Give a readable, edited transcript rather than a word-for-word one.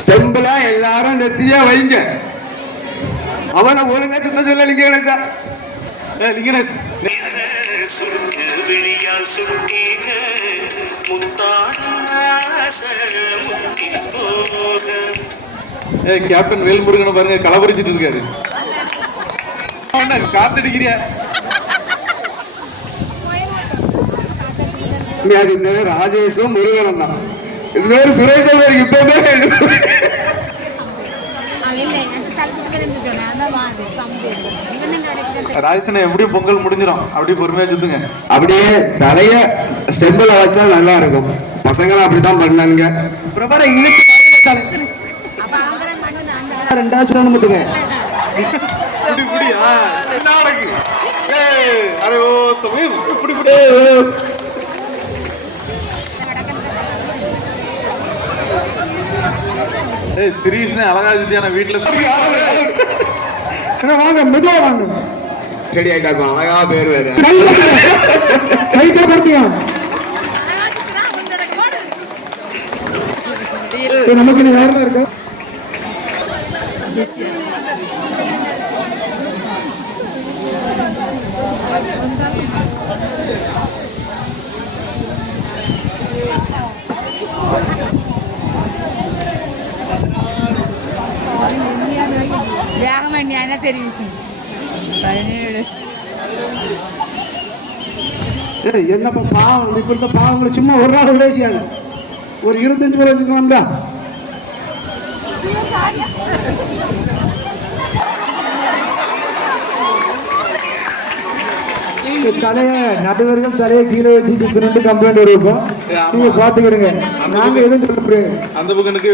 ஸ்டெம்பிளா எல்லாரும் நெத்தியா வைங்க. அவனை ஒழுங்கா சுத்த சொல்ல லிங்கணேசா. லிங்கணேஷ் கேப்டன் வேல்முருகனை பாருங்க களபரிச்சிட்டு இருக்காரு. காத்தடிக்கிறியா ராஜேஷும் முருகனும் தான். இன்னொரு சுரேஷன் ராஜேஷனை எப்படியும் பொங்கல் முடிஞ்சிடும். அப்படியே பொறுமையா சுத்துங்க. அப்படியே தலைய ஸ்டெம்பில் வச்சா நல்லா இருக்கும். பசங்களும் அப்படித்தான் பண்ணானுங்க. பிரபரம் இழுத்து ரெண்டாவது மட்டுங்க சிரீஷ்னே அழகா வித்தியான வீட்டுல வாங்க மெதுவா வாங்க. செடி ஆயிட்டாங்க அழகா பேர் வேற நமக்கு யாருதான் இருக்கா என்னப்பா பாவம் இப்ப இருந்த பாவங்களை சும்மா ஒரு நாள் விளையாசியாங்க. ஒரு 25 பேர் வச்சுக்கலாம்டா. தலைய நடுவர்கள் தலையை கீழே வச்சு சுத்தணுட்டு கம்ப்ளைண்ட் இருக்கும். நீங்க பாத்துக்கிடுங்க. நாங்க எதுவும் சொல்ல அந்த பக்கனுக்கு